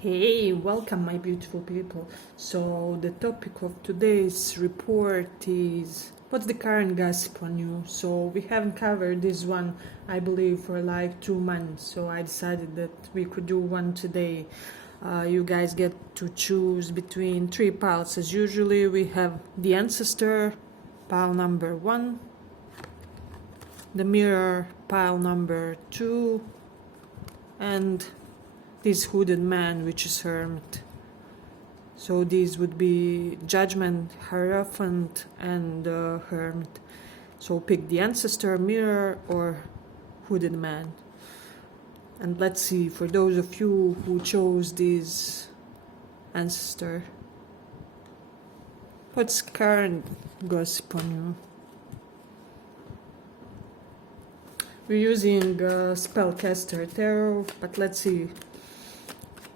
Hey, welcome my beautiful people. So the topic of today's report is what's the current gossip on you? So we haven't covered this one, I believe, for like 2 months. So I decided that we could do one today. You guys get to choose between three piles. As usually, we have the ancestor, pile number 1, the mirror, pile number 2, and this hooded man, which is hermit. So these would be judgment, hierophant, and hermit. So pick the ancestor, mirror, or hooded man. And let's see, for those of you who chose this ancestor, what's current gossip on you? We're using Spellcaster Tarot, but let's see.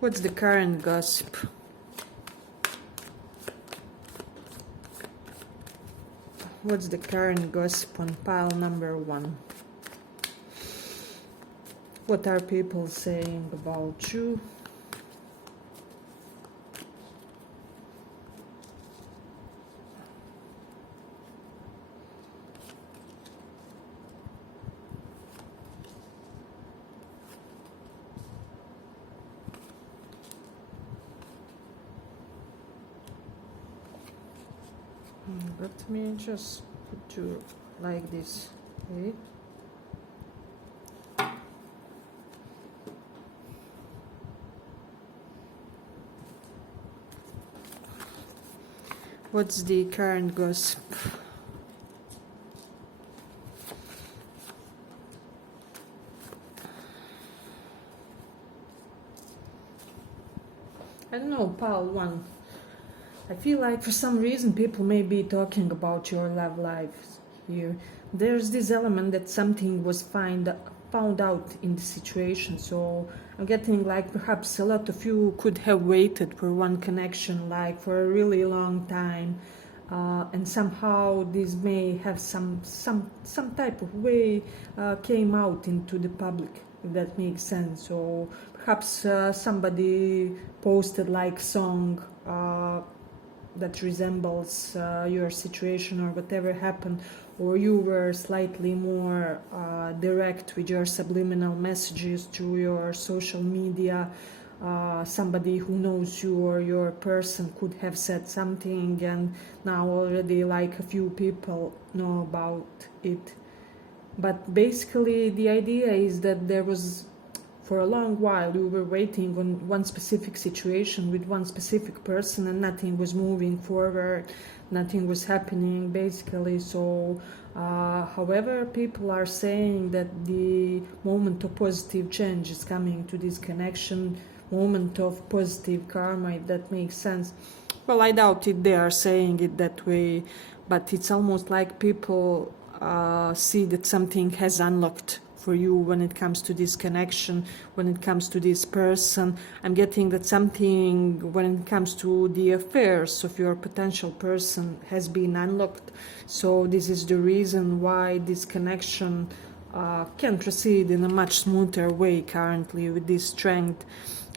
What's the current gossip? What's the current gossip on pile number 1? What are people saying about you? Let me just put you like this, okay? What's the current gossip? I don't know, pile 1. I feel like for some reason people may be talking about your love life here. There's this element that something was found out in the situation. So I'm getting like perhaps a lot of you could have waited for one connection like for a really long time. And somehow this may have some type of way came out into the public, if that makes sense. So perhaps somebody posted like song that resembles your situation or whatever happened, or you were slightly more direct with your subliminal messages through your social media. Somebody who knows you or your person could have said something, and now already like a few people know about it. But basically the idea is that there was, for a long while, we were waiting on one specific situation with one specific person, and nothing was moving forward, nothing was happening basically. So however, people are saying that the moment of positive change is coming to this connection, moment of positive karma, if that makes sense. Well, I doubt it they are saying it that way, but it's almost like people see that something has unlocked for you when it comes to this connection, when it comes to this person. I'm getting that something when it comes to the affairs of your potential person has been unlocked. So this is the reason why this connection can proceed in a much smoother way currently with this strength.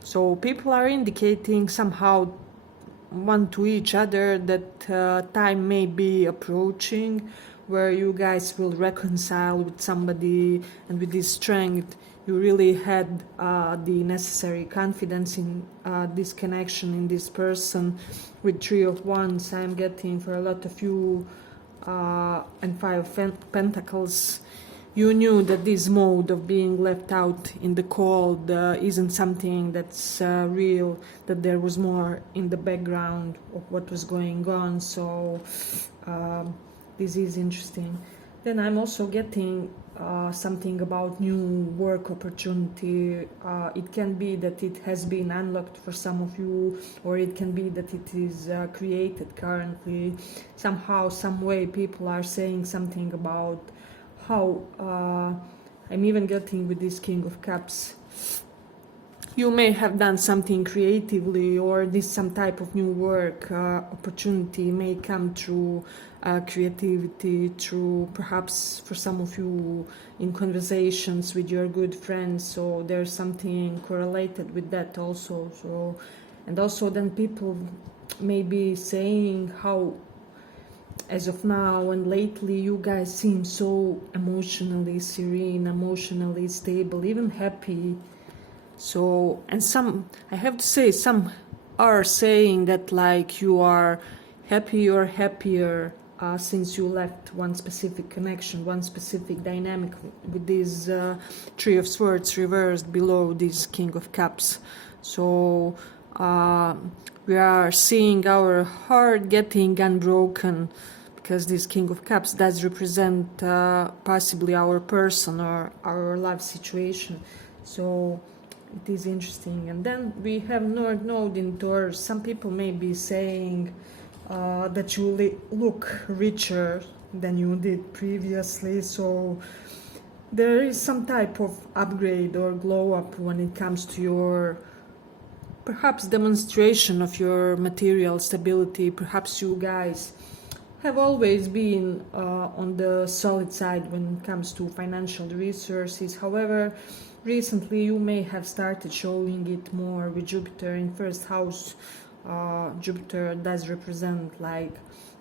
So people are indicating somehow one to each other that time may be approaching where you guys will reconcile with somebody, and with this strength you really had the necessary confidence in this connection, in this person. With 3 of Wands, I'm getting for a lot of you, and 5 of Pentacles. You knew that this mode of being left out in the cold isn't something that's real, that there was more in the background of what was going on. So this is interesting. Then I'm also getting something about new work opportunity. It can be that it has been unlocked for some of you, or it can be that it is created currently. Somehow, some way, people are saying something about how I'm even getting with this King of Cups. you may have done something creatively, or this some type of new work opportunity may come through creativity, through perhaps for some of you in conversations with your good friends. So there's something correlated with that also. So, and also then people may be saying how as of now and lately you guys seem so emotionally serene, emotionally stable, even happy. So, and some, I have to say, some are saying that like you are happy or happier since you left one specific connection, one specific dynamic with this Three of Swords reversed below this King of Cups. So we are seeing our heart getting unbroken, because this King of Cups does represent possibly our person or our love situation. So it is interesting. And then we have North Node in Taurus. Some people may be saying that you look richer than you did previously. So there is some type of upgrade or glow up when it comes to your perhaps demonstration of your material stability. Perhaps you guys have always been on the solid side when it comes to financial resources. However, recently you may have started showing it more with Jupiter in first house. Jupiter does represent like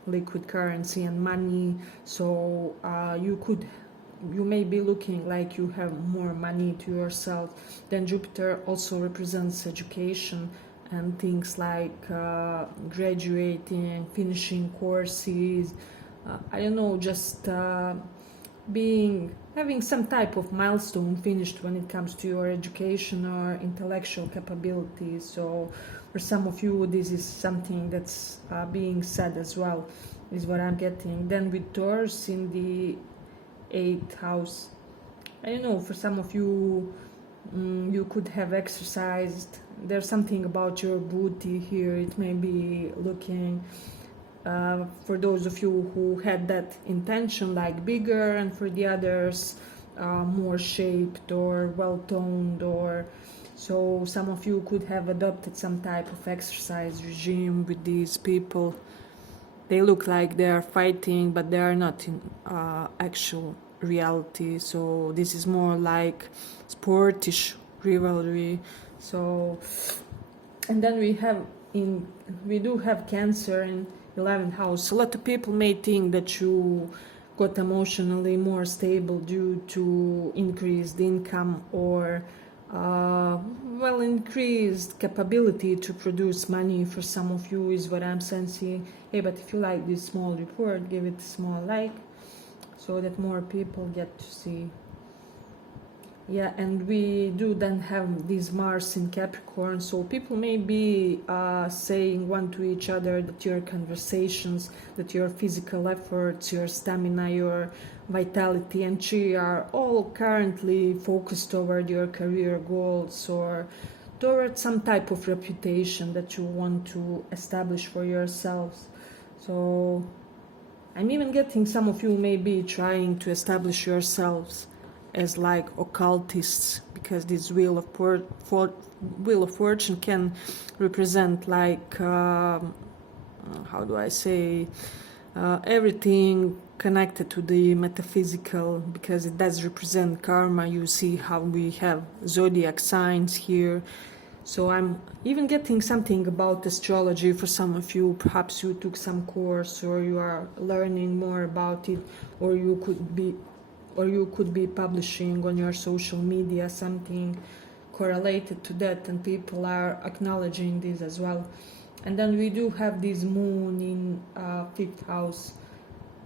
liquid currency and money. So you may be looking like you have more money to yourself. Then Jupiter also represents education and things like graduating, finishing courses, I don't know, just having some type of milestone finished when it comes to your education or intellectual capabilities. So for some of you, this is something that's being said as well, is what I'm getting. Then with Taurus in the 8th house, I don't know, for some of you, you could have exercised. There's something about your booty here. It may be looking, for those of you who had that intention, like bigger, and for the others, more shaped or well-toned. Or so some of you could have adopted some type of exercise regime with these people. They look like they are fighting, but they are not in actual reality. So this is more like sportish rivalry. So, and then we do have Cancer in 11th house. A lot of people may think that you got emotionally more stable due to increased income or increased capability to produce money. For some of you is what I'm sensing. Hey, but if you like this small report, give it a small like so that more people get to see. Yeah, and we do then have this Mars in Capricorn, so people may be saying one to each other that your conversations, that your physical efforts, your stamina, your vitality and chi are all currently focused toward your career goals or toward some type of reputation that you want to establish for yourselves. So I'm even getting some of you may be trying to establish yourselves as like occultists, because this wheel of fortune can represent like how do I say everything connected to the metaphysical, because it does represent karma. You see how we have zodiac signs here. So I'm even getting something about astrology for some of you. Perhaps you took some course or you are learning more about it, or you could be publishing on your social media something correlated to that, and people are acknowledging this as well. And then we do have this moon in 5th house.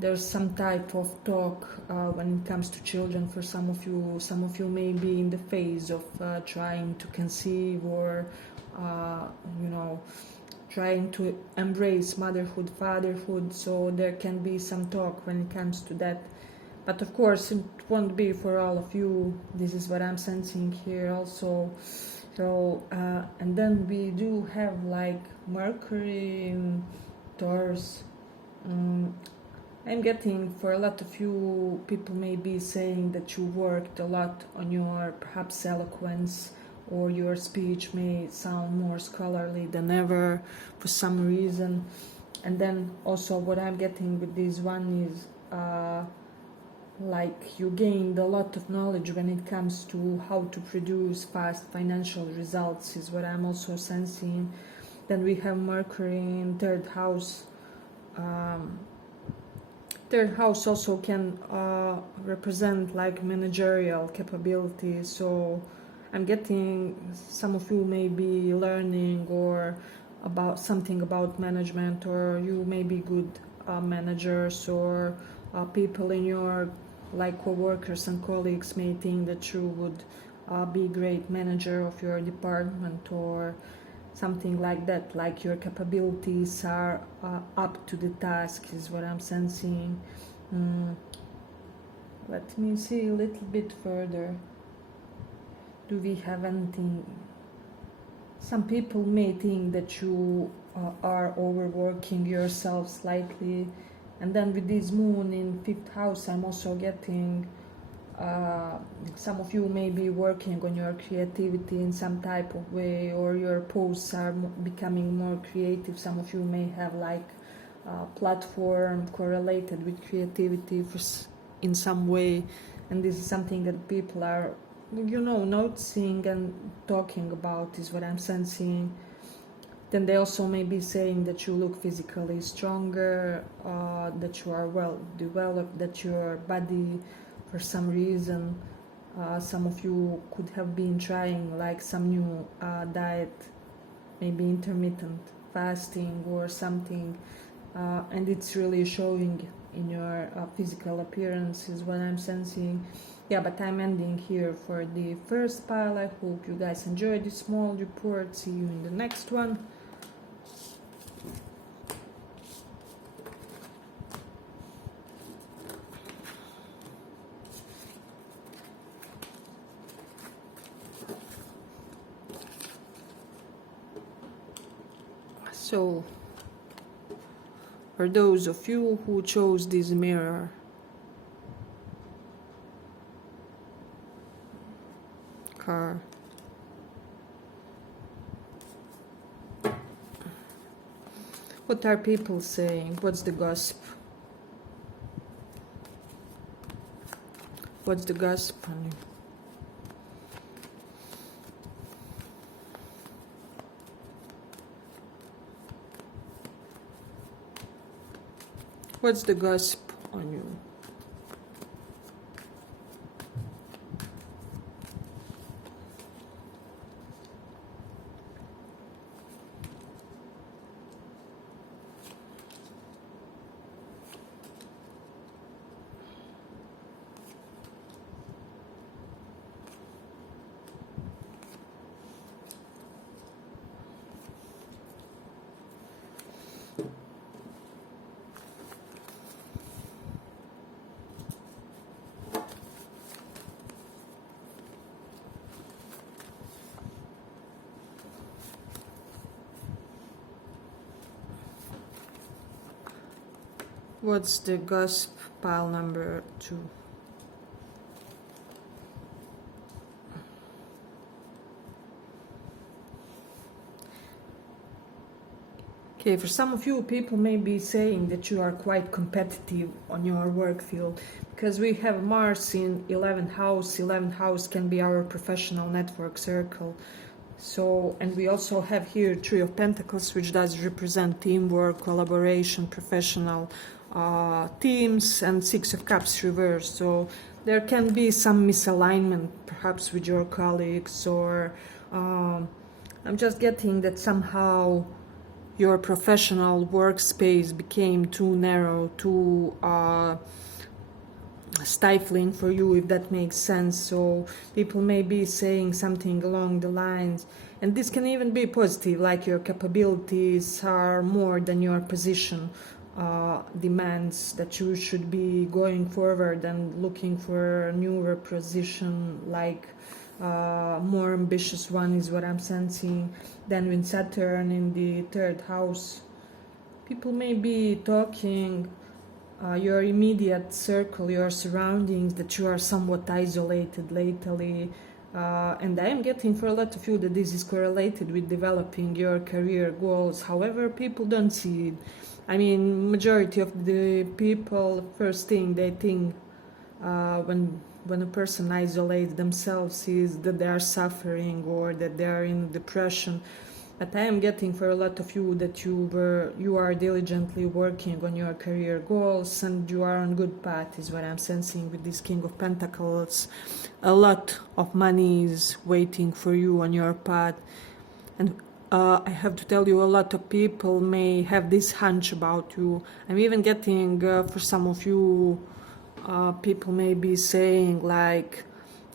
There's some type of talk when it comes to children for some of you. Some of you may be in the phase of trying to conceive or trying to embrace motherhood, fatherhood. So there can be some talk when it comes to that. But of course, it won't be for all of you. This is what I'm sensing here also. So, and then we do have like Mercury in Taurus. I'm getting for a lot of you, people may be saying that you worked a lot on your perhaps eloquence or your speech may sound more scholarly than ever for some reason. And then also what I'm getting with this one is like you gained a lot of knowledge when it comes to how to produce fast financial results, is what I'm also sensing. Then we have Mercury in third house. Third house also can represent like managerial capabilities. So I'm getting some of you may be learning or about something about management, or you may be good managers, or people in your like co-workers and colleagues may think that you would be great manager of your department or something like that, like your capabilities are up to the task, is what I'm sensing. Let me see a little bit further. Do we have anything? Some people may think that you are overworking yourself slightly, and then with this moon in fifth house, I'm also getting some of you may be working on your creativity in some type of way, or your posts are becoming more creative. Some of you may have like a platform correlated with creativity in some way, and this is something that people are, noticing and talking about, is what I'm sensing. Then they also may be saying that you look physically stronger, that you are well developed, that your body, for some reason, some of you could have been trying like some new diet, maybe intermittent fasting or something, and it's really showing in your physical appearance, is what I'm sensing. Yeah, but I'm ending here for the first pile. I hope you guys enjoyed this small report. See you in the next one. So, for those of you who chose this mirror, car, what are people saying? What's the gossip? What's the gossip on you? What's the gossip on you? What's the gossip pile number 2? Okay, for some of you, people may be saying that you are quite competitive on your work field, because we have Mars in 11th house. 11th house can be our professional network circle. So, and we also have here Three of Pentacles, which does represent teamwork, collaboration, professional teams, and Six of Cups reversed. So there can be some misalignment perhaps with your colleagues, or I'm just getting that somehow your professional workspace became too narrow, too stifling for you, if that makes sense. So people may be saying something along the lines, and this can even be positive, like your capabilities are more than your position demands, that you should be going forward and looking for a newer position, like more ambitious one, is what I'm sensing. Then with Saturn in the third house, people may be talking your immediate circle, your surroundings, that you are somewhat isolated lately, And I am getting for a lot of you that this is correlated with developing your career goals. However, people don't see it. I mean, majority of the people, first thing they think when a person isolates themselves is that they are suffering or that they are in depression. But I am getting for a lot of you that you are diligently working on your career goals and you are on good path, is what I'm sensing with this King of Pentacles. A lot of money is waiting for you on your path. And I have to tell you, a lot of people may have this hunch about you. I'm even getting, for some of you, people may be saying like,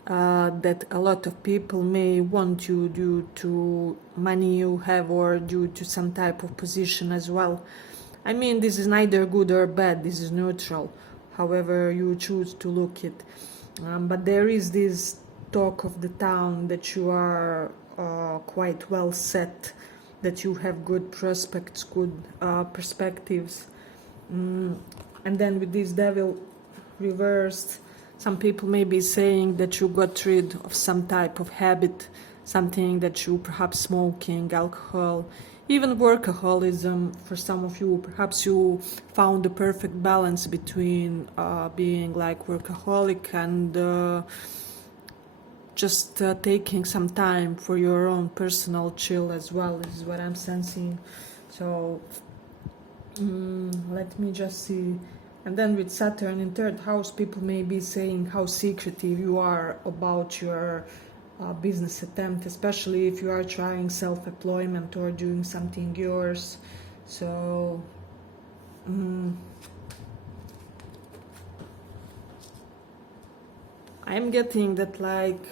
that a lot of people may want you due to money you have or due to some type of position as well. I mean, this is neither good or bad, this is neutral, however you choose to look it. But there is this talk of the town that you are quite well set, that you have good prospects, good perspectives. And then with this devil reversed, some people may be saying that you got rid of some type of habit, something that you perhaps smoking, alcohol, even workaholism. For some of you, perhaps you found the perfect balance between being like workaholic and just taking some time for your own personal chill as well, is what I'm sensing. So let me just see. And then with Saturn in third house, people may be saying how secretive you are about your business attempt, especially if you are trying self-employment or doing something yours. So I'm getting that like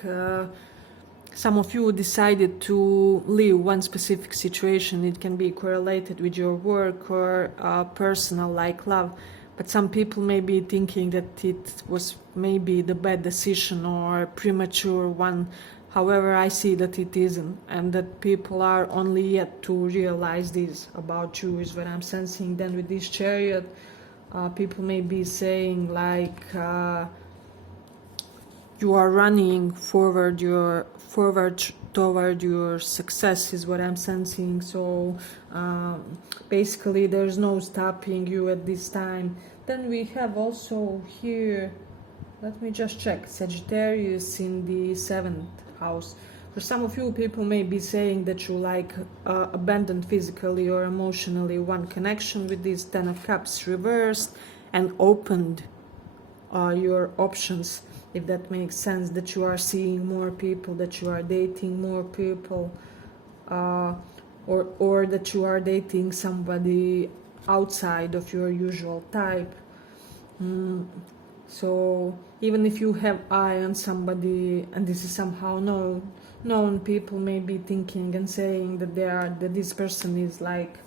some of you decided to leave one specific situation. It can be correlated with your work or personal, like love. But some people may be thinking that it was maybe the bad decision or premature one. However, I see that it isn't, and that people are only yet to realize this about you, is what I'm sensing. Then with this Chariot, people may be saying like you are running forward toward your success, is what I'm sensing. So basically there's no stopping you at this time. Then we have also here, let me just check, Sagittarius in the 7th house. For some of you, people may be saying that you like abandoned physically or emotionally one connection with this 10 of Cups reversed and opened your options, if that makes sense, that you are seeing more people, that you are dating more people, or that you are dating somebody outside of your usual type. So even if you have eye on somebody and this is somehow known, people may be thinking and saying that this person is like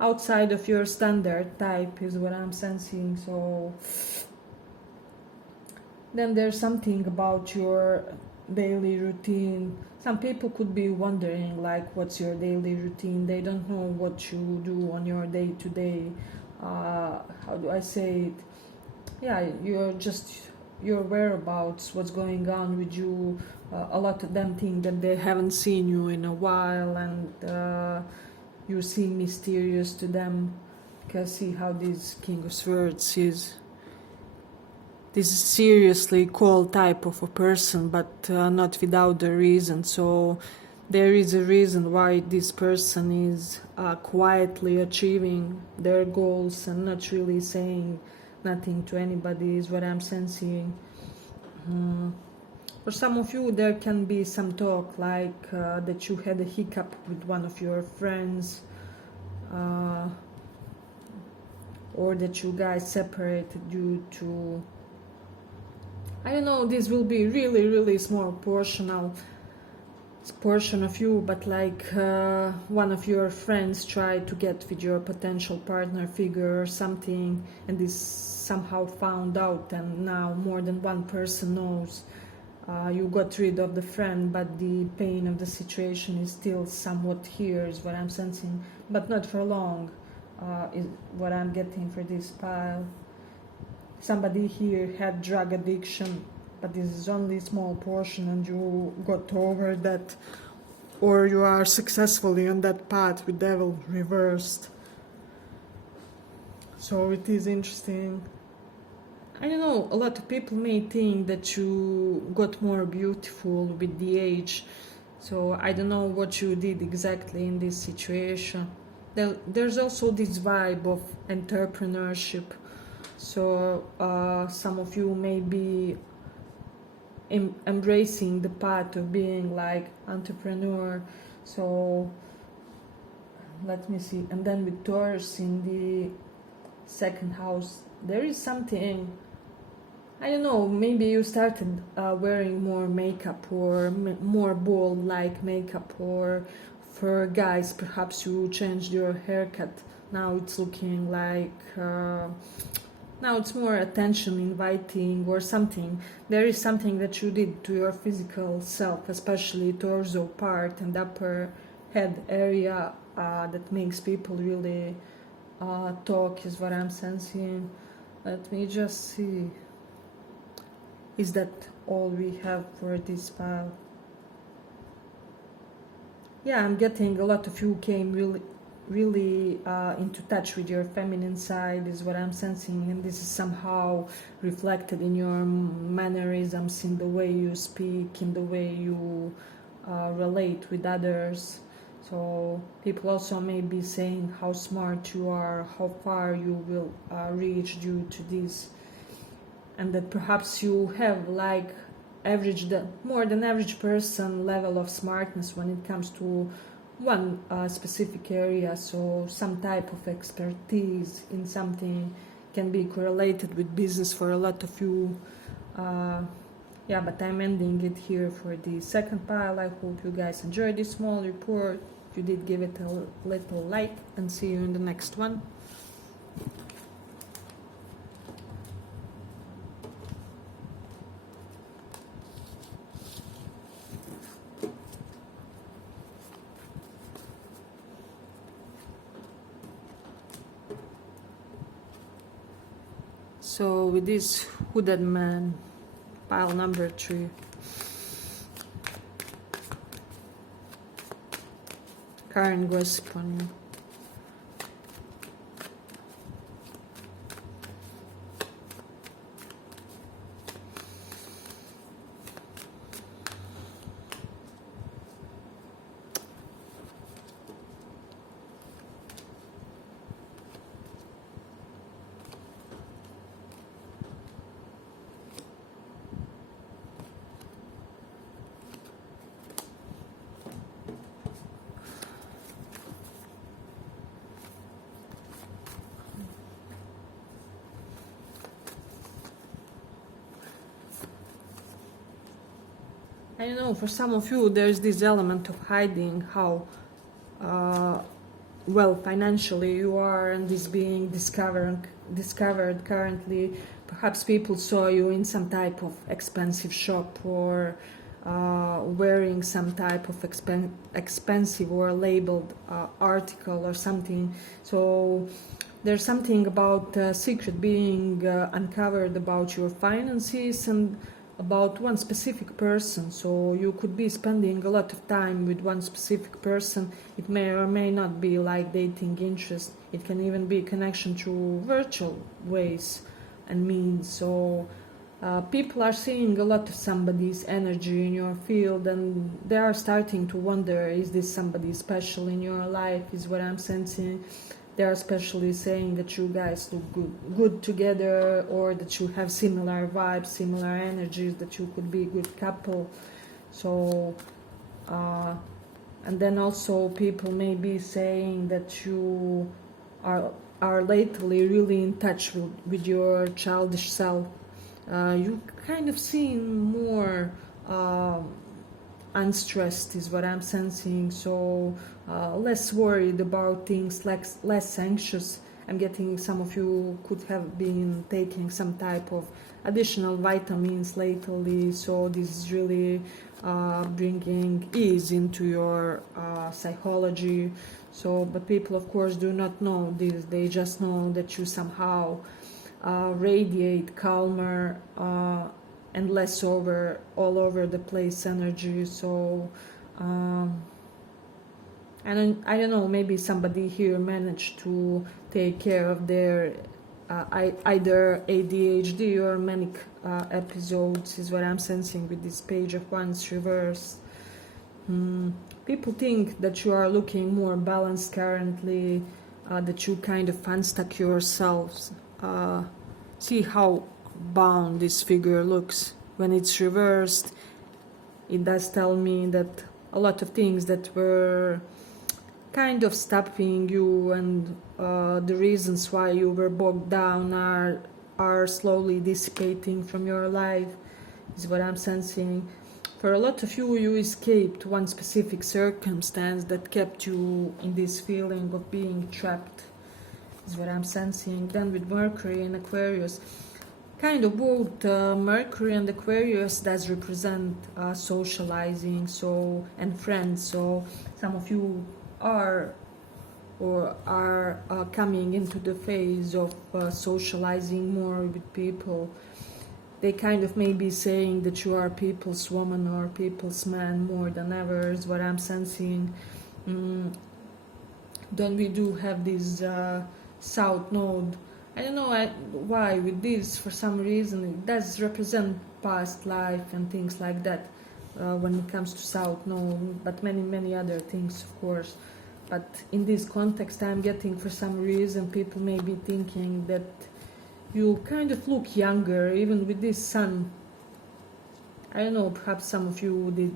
outside of your standard type, is what I'm sensing. So then there's something about your daily routine. Some people could be wondering like, what's your daily routine? They don't know what you do on your day-to-day, how do I say it? Yeah, your whereabouts, what's going on with you. A lot of them think that they haven't seen you in a while, and you seem mysterious to them, because see how this King of Swords is. This is seriously cold type of a person, but not without a reason. So there is a reason why this person is quietly achieving their goals and not really saying nothing to anybody, is what I'm sensing. For some of you, there can be some talk like that you had a hiccup with one of your friends, or that you guys separated due to, I don't know, this will be really small portion of you, but like one of your friends tried to get with your potential partner figure or something, and this somehow found out, and now more than one person knows. You got rid of the friend, but the pain of the situation is still somewhat here, is what I'm sensing, but not for long, is what I'm getting for this pile. Somebody here had drug addiction, but this is only a small portion, and you got over that, or you are successfully on that path with devil reversed. So it is interesting. I don't know, a lot of people may think that you got more beautiful with the age. So I don't know what you did exactly in this situation. There's also this vibe of entrepreneurship. So some of you may be embracing the path of being like entrepreneur. So let me see. And then with Taurus in the second house, there is something, I don't know, maybe you started wearing more makeup, or more bold like makeup, or for guys perhaps you changed your haircut. Now it's looking like now it's more attention inviting or something. There is something that you did to your physical self, especially torso part and upper head area, that makes people really talk, is what I'm sensing. Let me just see. Is that all we have for this file? Yeah, I'm getting a lot of you came really into touch with your feminine side, is what I'm sensing, and this is somehow reflected in your mannerisms, in the way you speak, in the way you relate with others. So people also may be saying how smart you are, how far you will reach due to this, and that perhaps you have like more than average person level of smartness when it comes to one specific area. So some type of expertise in something can be correlated with business for a lot of you. Yeah, but I'm ending it here for the second pile. I hope you guys enjoyed this small report. If you did, give it a little like, and see you in the next one. So with this hooded man, pile number 3. Current gossip on you. I don't know, for some of you there's this element of hiding how well financially you are, and this being discovered currently. Perhaps people saw you in some type of expensive shop, or wearing some type of expensive or labeled article or something. So there's something about secret being uncovered about your finances and about one specific person. So you could be spending a lot of time with one specific person. It may or may not be like dating interest. It can even be connection through virtual ways and means. So people are seeing a lot of somebody's energy in your field, and they are starting to wonder, is this somebody special in your life, is what I'm sensing. They are especially saying that you guys look good together, or that you have similar vibes, similar energies, that you could be a good couple. So, and then also people may be saying that you are lately really in touch with your childish self. You kind of seem more unstressed, is what I'm sensing. So less worried about things, less anxious. I'm getting some of you could have been taking some type of additional vitamins lately, so this is really bringing ease into your psychology. So, but people of course do not know this. They just know that you somehow radiate calmer and less all over the place energy. So and I don't know, maybe somebody here managed to take care of their either ADHD or manic episodes, is what I'm sensing with this page of wands reversed. People think that you are looking more balanced currently, that you kind of unstuck yourselves. See how bound this figure looks. When it's reversed, it does tell me that a lot of things that were kind of stopping you and the reasons why you were bogged down are slowly dissipating from your life, is what I'm sensing. For a lot of you, you escaped one specific circumstance that kept you in this feeling of being trapped, is what I'm sensing. Then with Mercury and Aquarius, kind of both Mercury and Aquarius does represent socializing, so, and friends. So some of you are coming into the phase of socializing more with people. They kind of may be saying that you are people's woman or people's man more than ever, is what I'm sensing. Then we do have this South Node. I don't know why with this, for some reason, it does represent past life and things like that when it comes to South Node, but many other things, of course. But in this context, I'm getting, for some reason, people may be thinking that you kind of look younger, even with this sun. I don't know, perhaps some of you did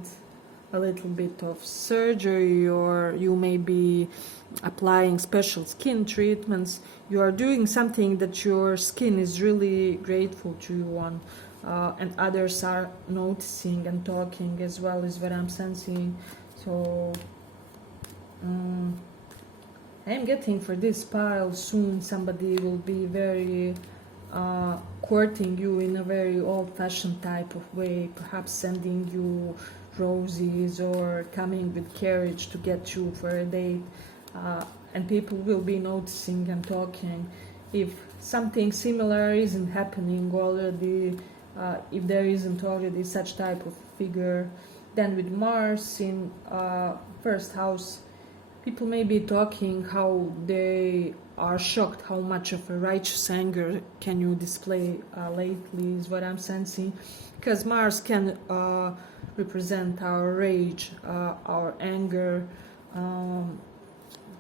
a little bit of surgery, or you may be applying special skin treatments. You are doing something that your skin is really grateful to you on, and others are noticing and talking as well, is what I'm sensing. So I'm getting for this pile soon somebody will be very courting you in a very old-fashioned type of way, perhaps sending you roses or coming with carriage to get you for a date, and people will be noticing and talking. If something similar isn't happening already, if there isn't already such type of figure, then with Mars in first house, people may be talking how they are shocked how much of a righteous anger can you display lately, is what I'm sensing. Because Mars can represent our rage, our anger.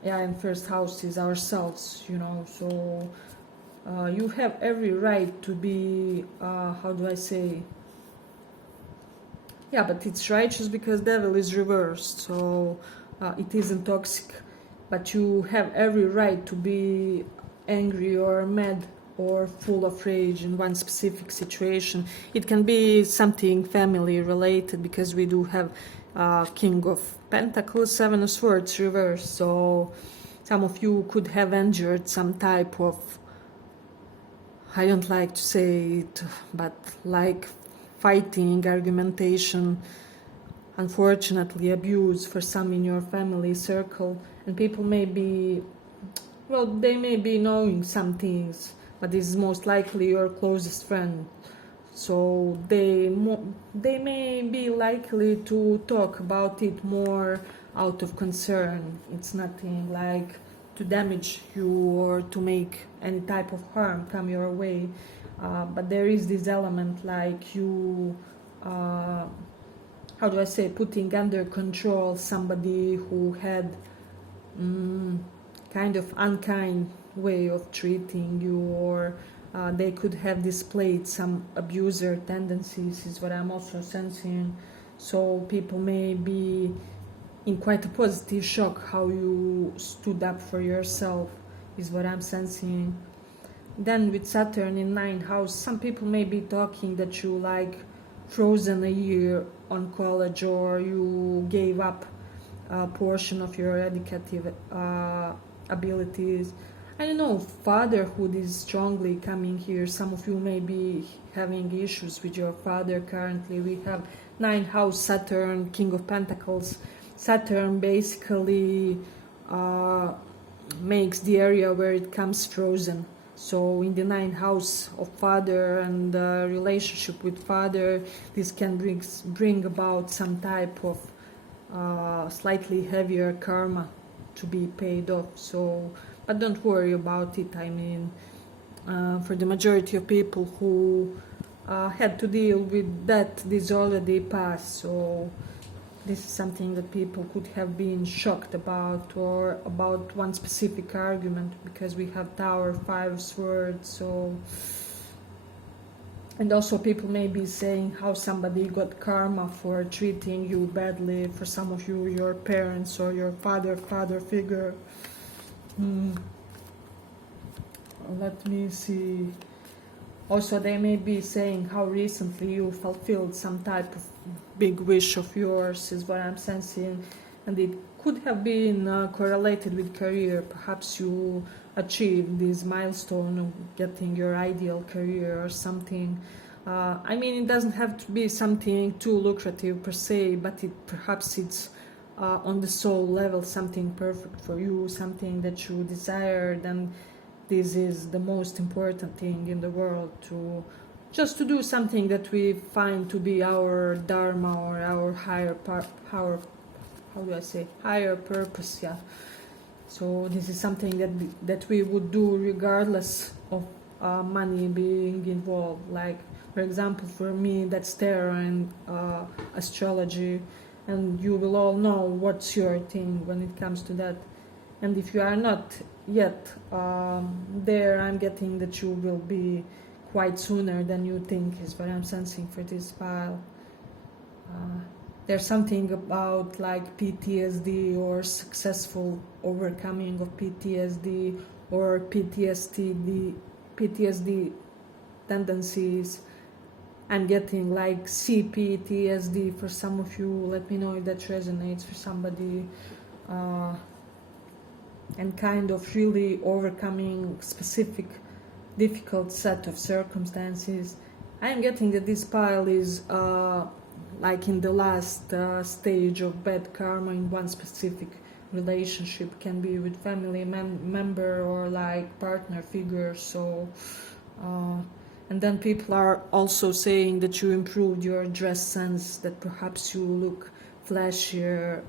And first house is ourselves, you know. So you have every right to be, how do I say? Yeah, but it's righteous because devil is reversed, so it isn't toxic. But you have every right to be angry or mad or full of rage in one specific situation. It can be something family related, because we do have King of Pentacles, Seven of Swords reversed. So some of you could have endured some type of, I don't like to say it, but like fighting, argumentation, unfortunately abuse for some in your family circle. And people may be, well, they may be knowing some things, but this is most likely your closest friend. So they may be likely to talk about it more out of concern. It's nothing like to damage you or to make any type of harm come your way. But there is this element like you, how do I say, putting under control somebody who had kind of unkind way of treating you, or they could have displayed some abuser tendencies, is what I'm also sensing. So people may be in quite a positive shock how you stood up for yourself, is what I'm sensing. Then with Saturn in 9th house, some people may be talking that you like frozen a year on college, or you gave up a portion of your educative abilities. I don't know, fatherhood is strongly coming here. Some of you may be having issues with your father currently. We have 9th house Saturn, King of Pentacles. Saturn basically makes the area where it comes frozen. So in the ninth house of father and relationship with father, this can bring about some type of slightly heavier karma to be paid off. So, but don't worry about it. I mean, for the majority of people who had to deal with that, this already passed. So this is something that people could have been shocked about, or about one specific argument, because we have Tower, 5 swords. So, and also people may be saying how somebody got karma for treating you badly. For some of you, your parents or your father figure. Let me see. Also, they may be saying how recently you fulfilled some type of big wish of yours, is what I'm sensing. And it could have been correlated with career. Perhaps you achieved this milestone of getting your ideal career or something. I mean, it doesn't have to be something too lucrative per se, but perhaps it's on the soul level something perfect for you, something that you desired. And this is the most important thing in the world, to just to do something that we find to be our dharma, or our higher higher purpose. Yeah. So this is something that we would do regardless of money being involved. Like, for example, for me, that's tarot and astrology, and you will all know what's your thing when it comes to that. And if you are not yet there, I'm getting that you will be quite sooner than you think, is what I'm sensing for this file. There's something about like PTSD, or successful overcoming of PTSD, or PTSD tendencies. I'm getting like CPTSD for some of you. Let me know if that resonates for somebody. And kind of really overcoming specific difficult set of circumstances. I am getting that this pile is like in the last stage of bad karma in one specific relationship. Can be with family member or like partner figure. So and then people are also saying that you improved your dress sense, that perhaps you look flashier,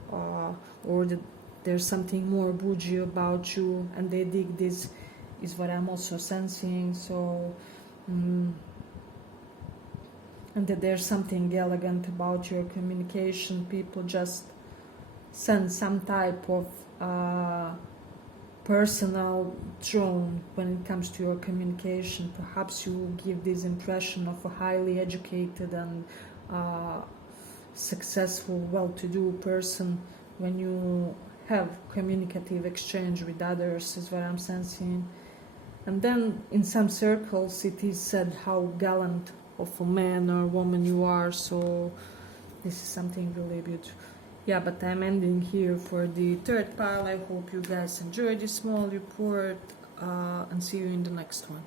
or that there's something more bougie about you, and they dig this, is what I'm also sensing. So and that there's something elegant about your communication. People just sense some type of personal tone when it comes to your communication. Perhaps you give this impression of a highly educated and successful, well-to-do person when you have communicative exchange with others, is what I'm sensing. And then in some circles it is said how gallant of a man or woman you are. So this is something really beautiful. Yeah, but I'm ending here for the third pile. I hope you guys enjoyed this small report, and see you in the next one.